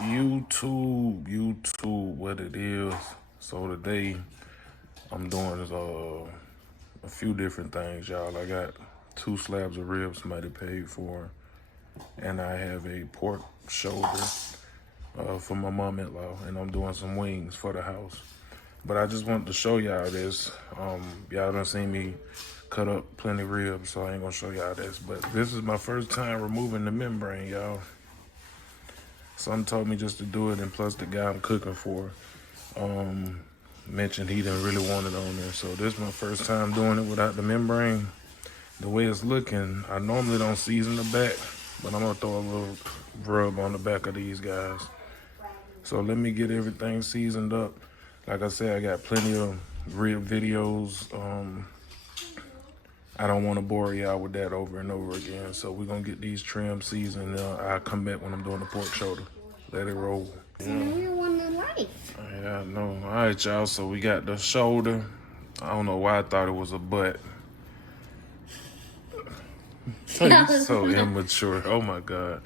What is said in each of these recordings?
YouTube, what it is. So today I'm doing a few different things, y'all. I got 2 slabs of ribs somebody paid for, and I have a pork shoulder for my mom-in-law, and I'm doing some wings for the house. But I just wanted to show y'all this. Y'all done seen me cut up plenty of ribs, so I ain't gonna show y'all this. But this is my first time removing the membrane, y'all. Son told me just to do it, and plus the guy I'm cooking for mentioned he didn't really want it on there. So this is my first time doing it without the membrane. The way it's looking, I normally don't season the back, but I'm gonna throw a little rub on the back of these guys. So let me get everything seasoned up. Like I said, I got plenty of rib videos. I don't want to bore y'all with that over and over again. So we're going to get these trim seasoned. I'll come back when I'm doing the pork shoulder. Let it roll. Yeah. You want a life. Yeah, I know. All right, y'all. So we got the shoulder. I don't know why I thought it was a butt. You're so immature. Oh, my God.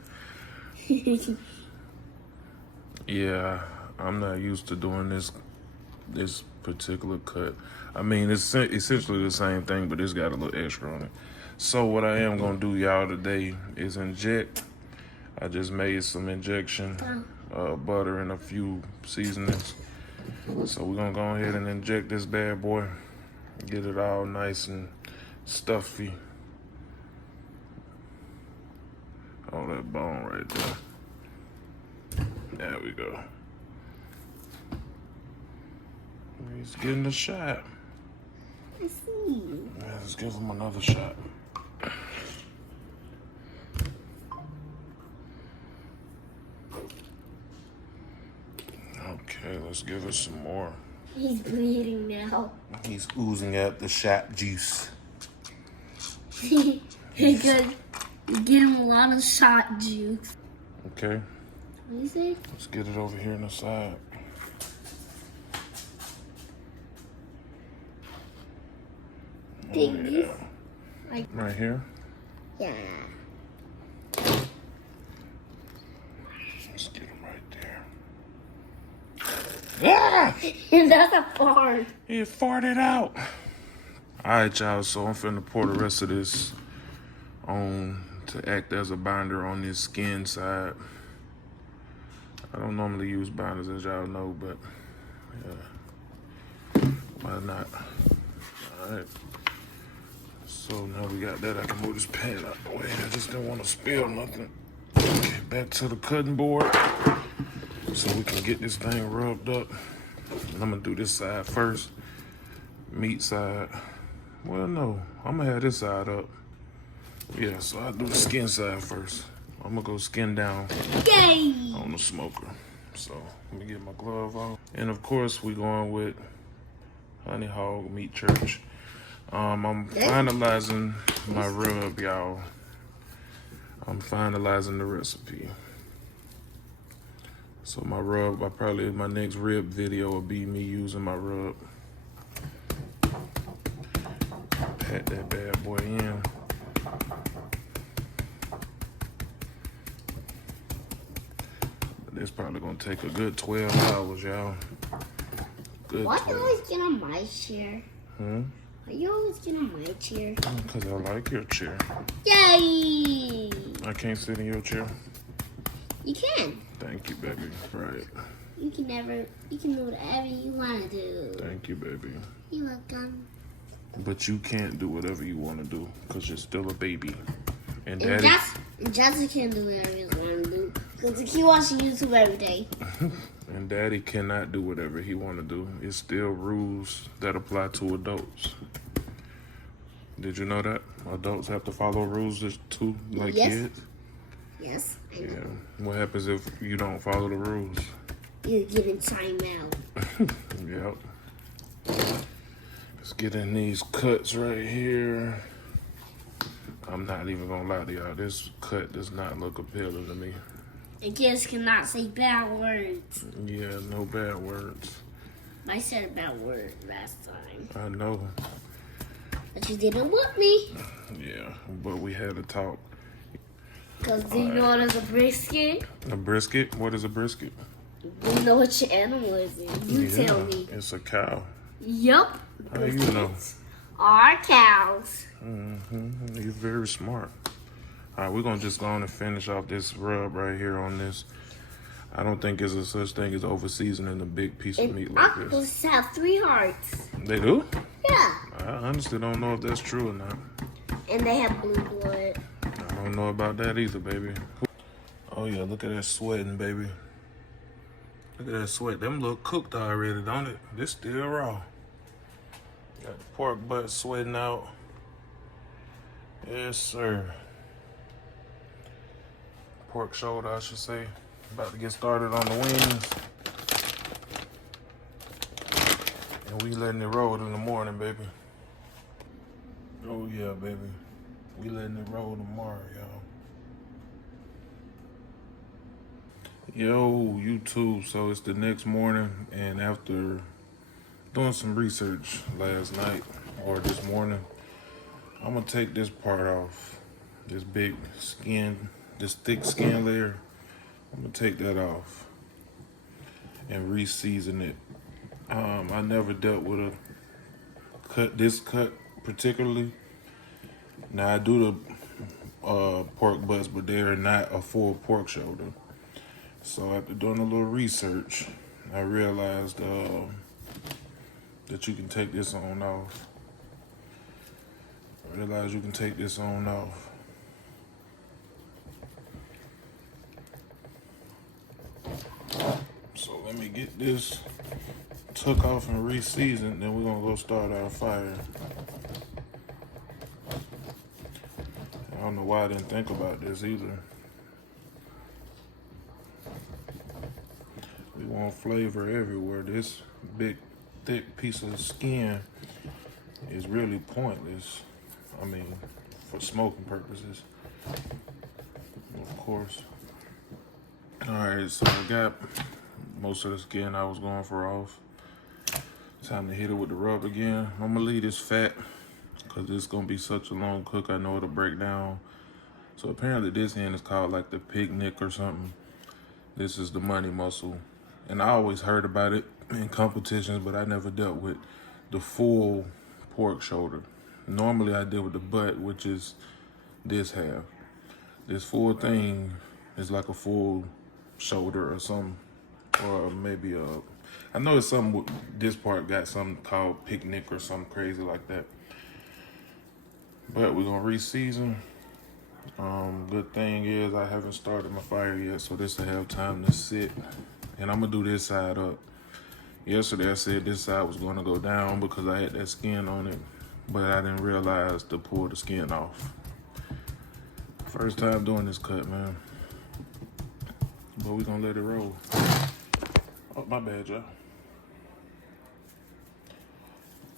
Yeah, I'm not used to doing this particular cut. I mean, it's essentially the same thing, but it's got a little extra on it. So what I am gonna do, y'all, today is inject. I just made some injection butter and a few seasonings. So we're gonna go ahead and inject this bad boy, get it all nice and stuffy. Oh, that bone right there. There we go. He's getting a shot. I see. Yeah, let's give him another shot. Okay, let's give it some more. He's bleeding now. He's oozing out the shot juice. Because you get him a lot of shot juice. Okay. What do you say? Let's get it over here on the side. Take Oh, this. yeah. Right here. Yeah. Let's get him right there. Ah! That's a fart. He farted out. Alright, y'all, so I'm finna pour the rest of this on to act as a binder on this skin side. I don't normally use binders, as y'all know, but yeah, why not? Alright. So now we got that, I can move this pan out the way. I just didn't want to spill nothing. Okay, back to the cutting board so we can get this thing rubbed up. And I'm gonna do this side first, meat side. Well, no, I'm gonna have this side up. Yeah, so I'll do the skin side first. I'm gonna go skin down Yay! on the smoker. So let me get my glove on. And of course, we going with Honey Hog Meat Church. I'm finalizing my rub, y'all. I'm finalizing the recipe. So my rub, my next rib video will be me using my rub. Pat that bad boy in. But it's probably gonna take a good 12 hours, y'all. Good. Why you always get on my chair? Hmm? Why you always get on my chair? Because I like your chair. Yay! I can't sit in your chair. You can. Thank you, baby. Right. You can do whatever you want to do. Thank you, baby. You're welcome. But you can't do whatever you want to do because you're still a baby. And And daddy... Jessica can do whatever he want to do. Because he watches YouTube every day. And daddy cannot do whatever he want to do. It's still rules that apply to adults. Did you know that? Adults have to follow rules just too, like Yes. kids? Yes, I know. Yeah. What happens if you don't follow the rules? You get in timeout. Yep. Let's get in these cuts right here. I'm not even gonna lie to y'all. This cut does not look appealing to me. And kids cannot say bad words. Yeah, no bad words. I said a bad word last time. I know. But you didn't want me. Yeah, but we had a talk. Because do you know what is a brisket? A brisket? What is a brisket? Do you know which animal is it? You tell me. It's a cow. Yup. How you know? Are cows. You're very smart. All right, we're gonna just go on and finish off this rub right here on this. I don't think there's a such thing as over seasoning a big piece of meat And like this. octopus have 3 hearts. They do? Yeah. I honestly don't know if that's true or not. And they have blue blood. I don't know about that either, baby. Oh yeah, look at that sweating, baby. Look at that sweat. Them look cooked already, don't it? This still raw. Got the pork butt sweating out. Yes, sir. Pork shoulder, I should say. About to get started on the wings. And we letting it roll in the morning, baby. Oh yeah, baby. We letting it roll tomorrow, y'all. Yo, YouTube. So it's the next morning, and after doing some research last night or this morning, I'm gonna take this part off. This big skin, this thick skin layer. I'm gonna take that off and re-season it. I never dealt with this cut particularly. Now I do the pork butts, but they're not a full pork shoulder. So after doing a little research, I realized that you can take this on off. I realized you can take this on off. So let me get this took off and re-seasoned, then we're gonna go start our fire. I don't know why I didn't think about this either. We want flavor everywhere. This big, thick piece of skin is really pointless. I mean, for smoking purposes, of course. All right, so I got most of the skin I was going for off. Time to hit it with the rub again. I'm gonna leave this fat because it's gonna be such a long cook. I know it'll break down. So apparently this end is called like the picnic or something. This is the money muscle. And I always heard about it in competitions, but I never dealt with the full pork shoulder. Normally I deal with the butt, which is this half. This full thing is like a full shoulder or something, or maybe I know it's something, this part got something called picnic or something crazy like that. But we're gonna re-season. Good thing is I haven't started my fire yet, so this will have time to sit. And I'm gonna do this side up. Yesterday I said this side was gonna go down because I had that skin on it, but I didn't realize to pull the skin off. First time doing this cut, man. But we gonna let it roll. Oh, my bad, y'all.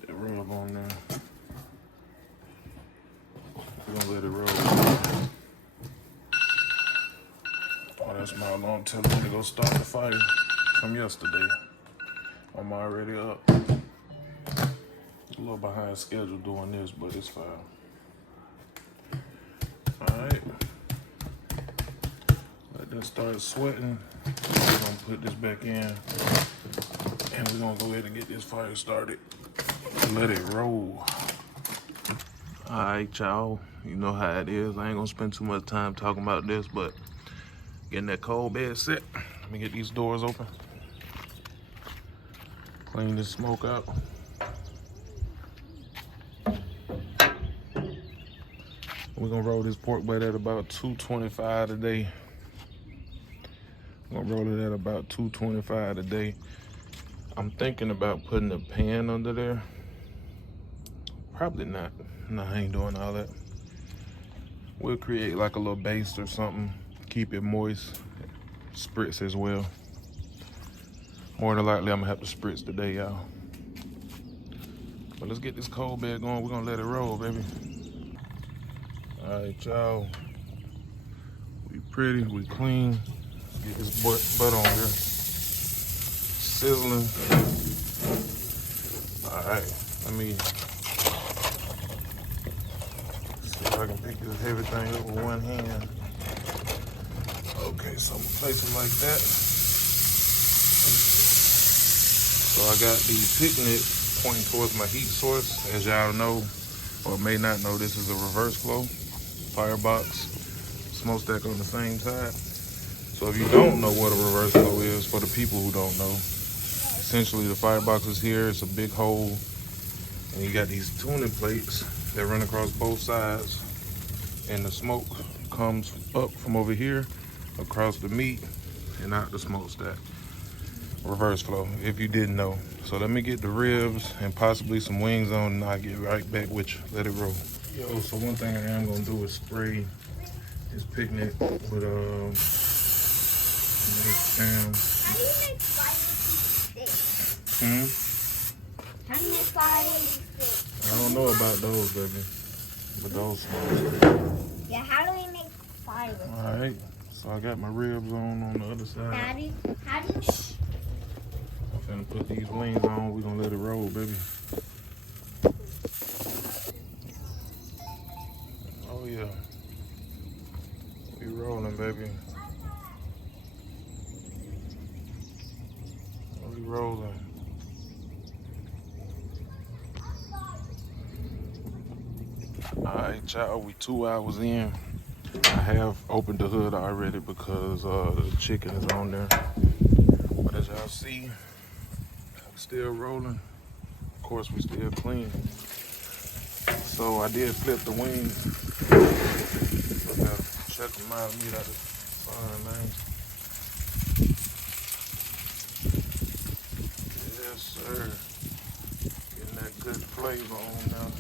That rub on there. We're gonna let it roll. Oh, that's my alarm telling me to go start the fire from yesterday. I'm already up. A little behind schedule doing this, but it's fine. Alright. Let that start sweating. We're gonna put this back in. And we're gonna go ahead and get this fire started. Let it roll. Alright, y'all. You know how it is. I ain't gonna spend too much time talking about this, but getting that cold bed set. Let me get these doors open. Clean this smoke out. We're gonna roll this pork butt at about 225 today. I'm gonna roll it at about 225 today. I'm thinking about putting a pan under there. Probably not. No, I ain't doing all that. We'll create like a little base or something. Keep it moist. Spritz as well. More than likely, I'm gonna have to spritz today, y'all. But let's get this cold bed going. We're gonna let it roll, baby. All right, y'all. We pretty, we clean. Get this butt on here. Sizzling. All right, let me see if I can pick this heavy thing up with one hand. Okay, so I'm gonna place it like that. So I got the picnic pointing towards my heat source. As y'all know, or may not know, this is a reverse flow firebox smokestack on the same side. So if you don't know what a reverse flow is, for the people who don't know, essentially the firebox is here. It's a big hole, and you got these tuning plates that run across both sides, and the smoke comes up from over here across the meat and out the smokestack. Reverse flow, if you didn't know. So let me get the ribs and possibly some wings on, and I'll get right back with you. Let it roll. Yo, so one thing I am gonna do is spray this picnic with How Sam. do you make fire sticks? How do you make fire sticks? I don't know about those, baby, but those small. Yeah, how do we make fire? All right, so I got my ribs on the other side. How do you I'm finna put these wings on. We're gonna let it roll, baby. Oh yeah, we rolling, baby. We rolling. All right, y'all, we 2 hours in. I have opened the hood already because the chicken is on there. But as y'all see, we're still rolling. Of course, we still clean. So I did flip the wings. Look at them. Check them out. Meat out of fine, man. Yes, sir. Getting that good flavor on now.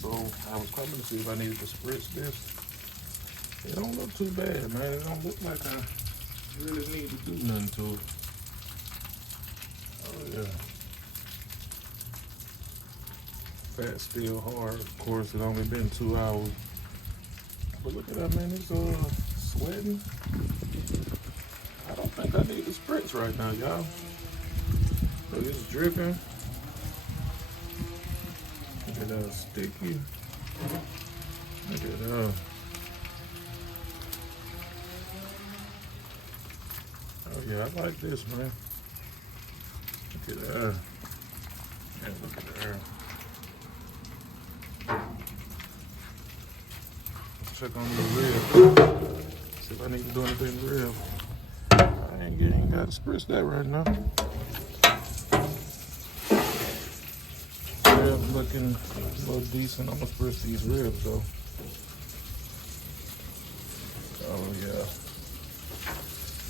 So I was coming to see if I needed to spritz this. It don't look too bad, man. It don't look like I really need to do nothing to it. Oh yeah. Fat still hard. Of course, it only been 2 hours. But look at that, man. It's sweating. I don't think I need to spritz right now, y'all. Look, it's dripping. Look at that sticky. Look at that. Oh yeah, I like this, man. Look at that. Yeah, look at that. Let's check on the rib. See if I need to do anything to the rib. I ain't got to spritz that right now. Ribs looking a little decent. I'm gonna spritz these ribs though. Oh yeah.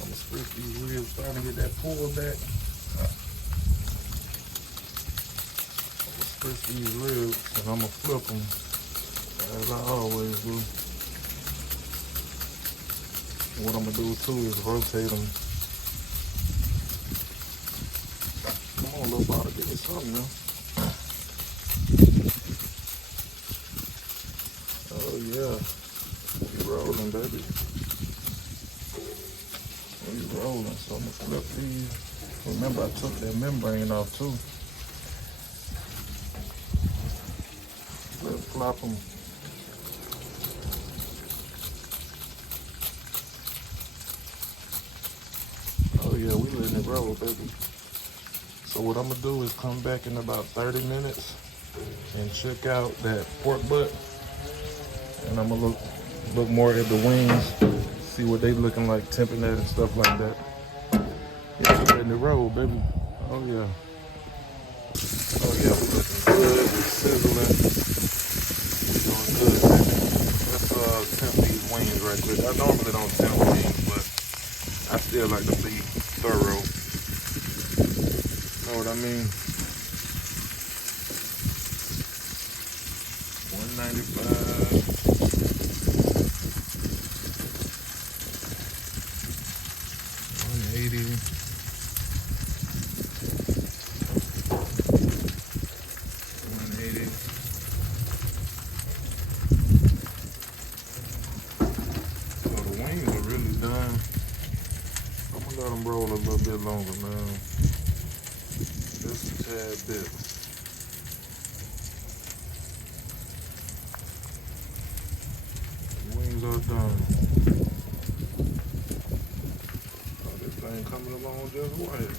I'm gonna spritz these ribs, trying to get that pull back. I'm gonna spritz these ribs and I'm gonna flip them as I always do. And what I'm gonna do too is rotate them. Come on, little bottle, give me something now. Oh yeah, we rolling, baby. We rolling, so I'm gonna flip these. Remember, I took that membrane off too. Flip flop them. Oh yeah, we letting it roll, baby. So what I'm gonna do is come back in about 30 minutes and check out that pork butt. And I'm gonna look more at the wings, see what they looking like, temping that and stuff like that. Yeah, we letting it roll, baby. Oh yeah. Oh yeah, we looking good, we sizzling. We doing good, baby. Let's temp these wings right quick. I normally don't temp wings, but I still like to be thorough. Know what I mean? 195. 180. 180. So the wings are really done. I'm gonna let them roll a little bit longer, man. Just a tad bit. The wings are done. thing coming along just right.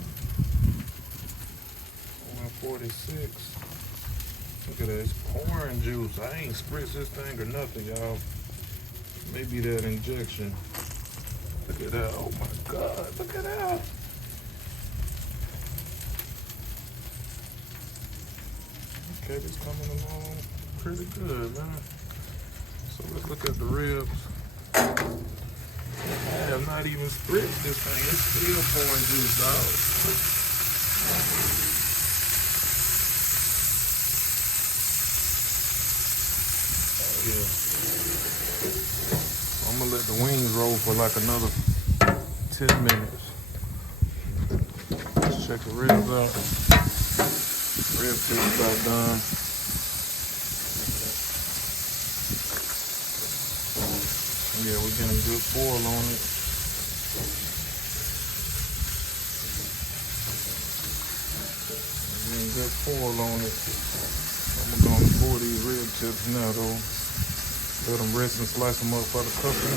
146. Look at that, it's pouring juice. I ain't spritzed this thing or nothing, y'all. Maybe that injection. Look at that, oh my God, look at that. Okay, it's coming along pretty good, man. So let's look at the ribs. I have not even spritzed this thing. It's still pouring juice, dog. Yeah. I'm gonna let the wings roll for like another 10 minutes. Let's check the ribs out. Rib tips about done. Yeah, we're getting good boil on it. We're getting good boil on it. I'm gonna pour these rib tips now though. Let them rest and slice them up for the company.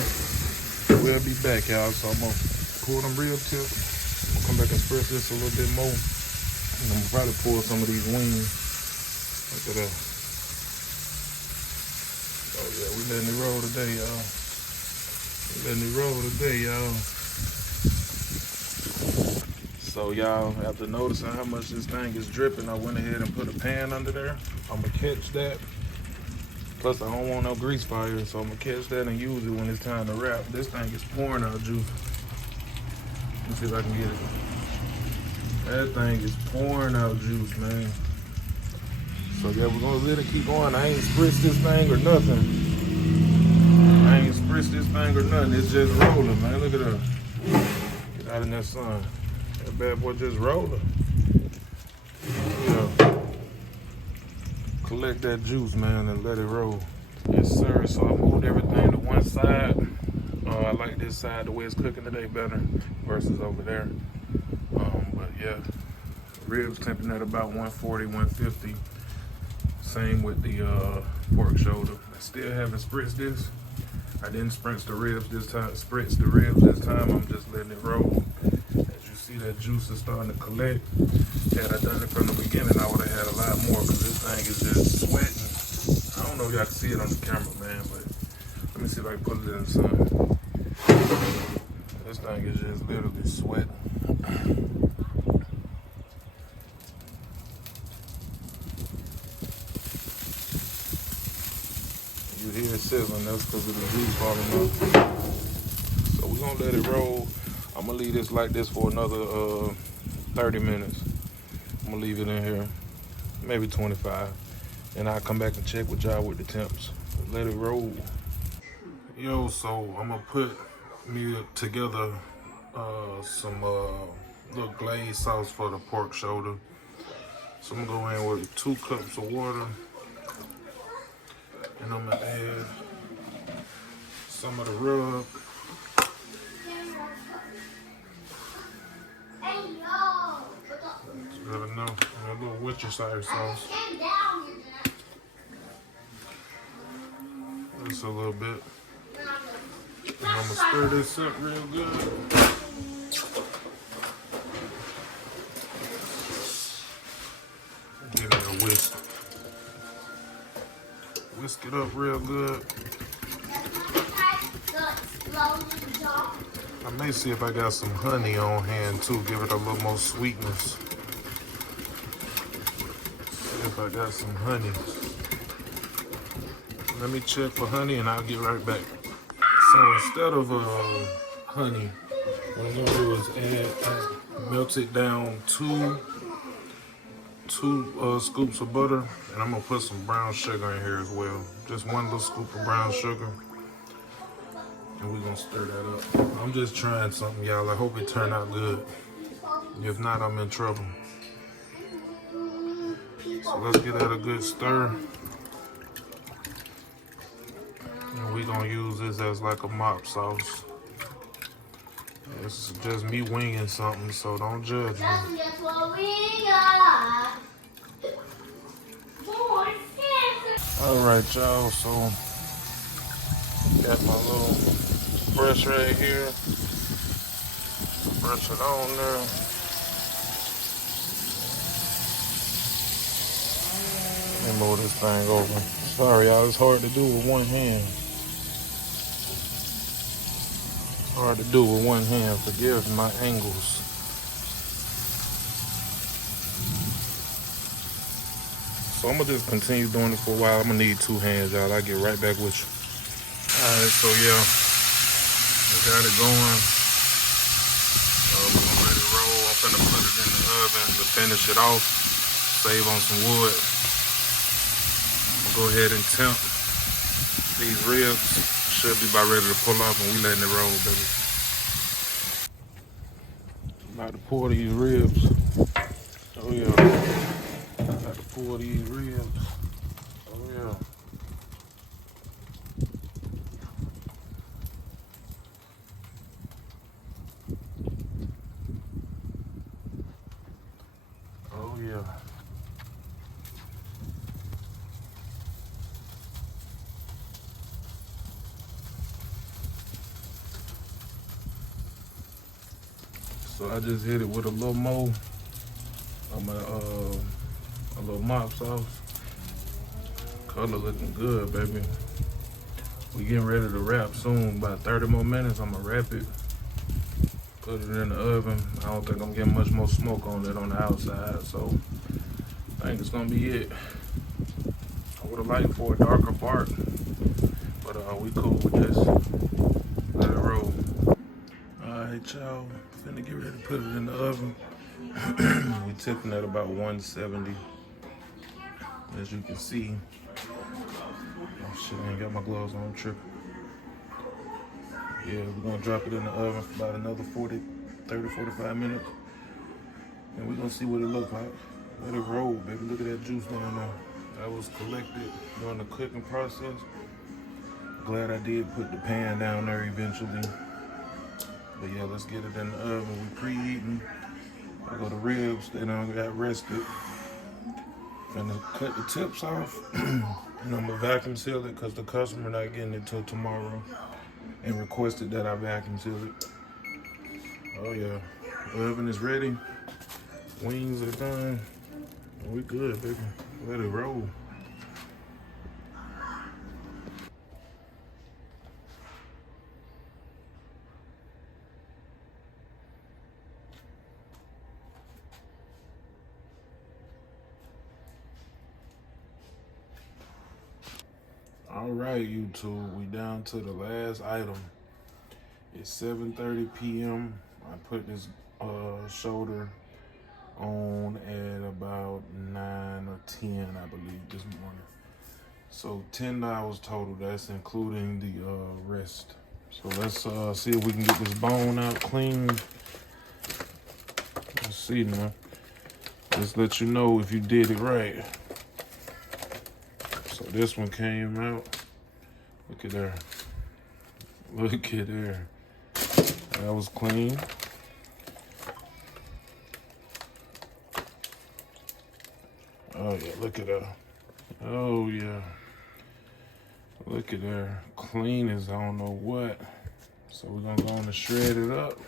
We'll be back, y'all. So I'm gonna pour them rib tips. I'm gonna come back and spread this a little bit more. And I'm gonna probably pour some of these wings. Look at that. Oh yeah, we letting it roll today, y'all. Letting it roll today, y'all. So y'all, after noticing how much this thing is dripping, I went ahead and put a pan under there. I'm gonna catch that. Plus, I don't want no grease fire, so I'm gonna catch that and use it when it's time to wrap. This thing is pouring out juice. Let me see if I can get it. That thing is pouring out juice, man. So yeah, we're gonna let it keep going. I ain't spritzed this thing or nothing. It's just rolling, man. Look at that. Get out in that sun. That bad boy just rolling. Yeah. Collect that juice, man, and let it roll. Yes, sir. So I moved everything to one side. I like this side, the way it's cooking today better versus over there. But yeah, ribs temping at about 140, 150. Same with the pork shoulder. I still haven't spritzed this. I didn't spritz the ribs this time. I'm just letting it roll. As you see, that juice is starting to collect. Had I done it from the beginning, I would have had a lot more because this thing is just sweating. I don't know if y'all can see it on the camera, man, but let me see if I can put it in the sun. This thing is just literally sweating. You hear it sizzling, that's because of the juice falling off. So we're gonna let it roll. I'm gonna leave this like this for another 30 minutes. I'm gonna leave it in here, maybe 25. And I'll come back and check with y'all with the temps. Let it roll. Yo, so I'm gonna put me together some little glaze sauce for the pork shoulder. So I'm gonna go in with 2 cups of water. And I'm gonna add some of the rub. That's good enough. And a little Worcestershire sauce. Just a little bit. And I'm gonna stir this up real good. Give it a whisk. Whisk it up real good. I may see if I got some honey on hand too, give it a little more sweetness. See if I got some honey. Let me check for honey and I'll get right back. So instead of honey, what I'm gonna do is melt it down two scoops of butter, and I'm gonna put some brown sugar in here as well. Just 1 little scoop of brown sugar. And we're gonna stir that up. I'm just trying something, y'all. I hope it turned out good. If not, I'm in trouble. So let's get that a good stir. And we're gonna use this as like a mop sauce. It's just me winging something, so don't judge me. That's just what we got. All right, y'all, so got my little brush right here. Bunch it on there. Let me move this thing over. Sorry, y'all. It's hard to do with one hand. It's hard to do with one hand. Forgive my angles. So I'm gonna just continue doing this for a while. I'm gonna need two hands, y'all. I'll get right back with you. Alright, so yeah, I got it going. We're ready to roll. I'm finna put it in the oven to finish it off. Save on some wood. I'll go ahead and temp these ribs. Should be about ready to pull off and we letting it roll, baby. About to pour these ribs. Oh yeah. About to pour these ribs. Oh yeah. Oh yeah. So I just hit it with a little more. A little mop sauce. Color looking good, baby. We getting ready to wrap soon. About 30 more minutes, I'm gonna wrap it. Put it in the oven. I don't think I'm getting much more smoke on it on the outside, so I think it's gonna be it. I would have liked for a darker bark, but we cool with this. Let it roll. Alright, y'all. Finna get ready to put it in the oven. We tipping at about 170. As you can see. Oh shit, I ain't got my gloves on, I'm tripping. Yeah, we're gonna drop it in the oven for about another 30, 45 minutes. And we're gonna see what it looks like. Let it roll, baby. Look at that juice down there. That was collected during the cooking process. Glad I did put the pan down there eventually. But yeah, let's get it in the oven. We preheating. I got the ribs, they done got rested. Gonna cut the tips off. And I'm gonna vacuum seal it because the customer not getting it till tomorrow. And requested that I vacuum seal it. Oh yeah, the oven is ready. Wings are done. We good, baby. Let it roll. All right, YouTube, we down to the last item. It's 7:30 p.m. I put this shoulder on at about 9 or 10, I believe, this morning. So 10 hours total, that's including the rest. So let's see if we can get this bone out clean. Let's see now. Just let you know if you did it right. So this one came out. Look at there. Look at there. That was clean. Oh yeah, look at that. Oh yeah. Look at there. Clean as I don't know what. So we're gonna go on and shred it up.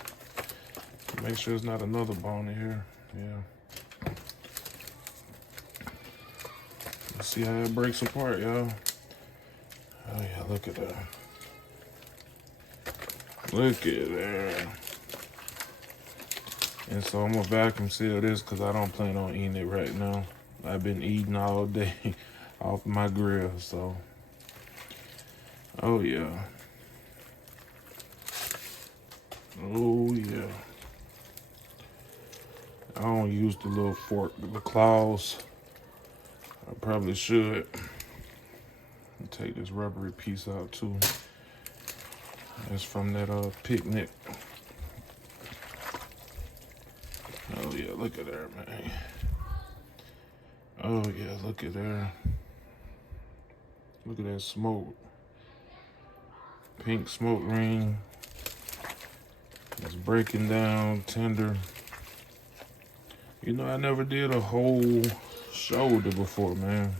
Make sure there's not another bone in here. Yeah. Let's see how it breaks apart, y'all. Oh yeah, look at that. Look at that. And so I'm gonna vacuum seal this because I don't plan on eating it right now. I've been eating all day off my grill, so. Oh yeah. Oh yeah. I don't use the little fork, the claws. I probably should. Take this rubbery piece out too. That's from that picnic. Oh yeah, look at there, man. Oh yeah, look at there. Look at that smoke. Pink smoke ring. It's breaking down, tender. You know, I never did a whole shoulder before, man.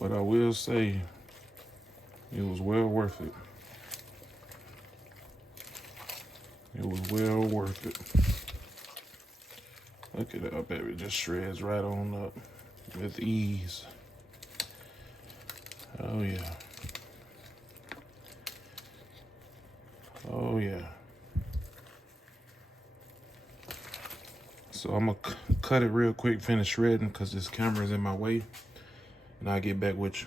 But I will say, it was well worth it. It was well worth it. Look at that, baby. Just shreds right on up with ease. Oh, yeah. Oh, yeah. So I'm going to cut it real quick, finish shredding because this camera is in my way. And I'll get back with you.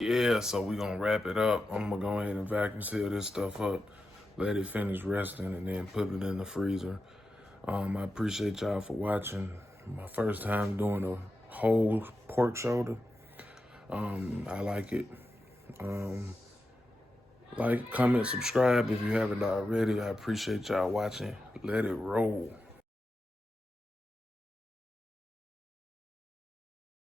Yeah, so we're gonna wrap it up. I'm gonna go ahead and vacuum seal this stuff up, let it finish resting, and then put it in the freezer. I appreciate y'all for watching. My first time doing a whole pork shoulder. I like it. Like, comment, subscribe if you haven't already. I appreciate y'all watching. Let it roll.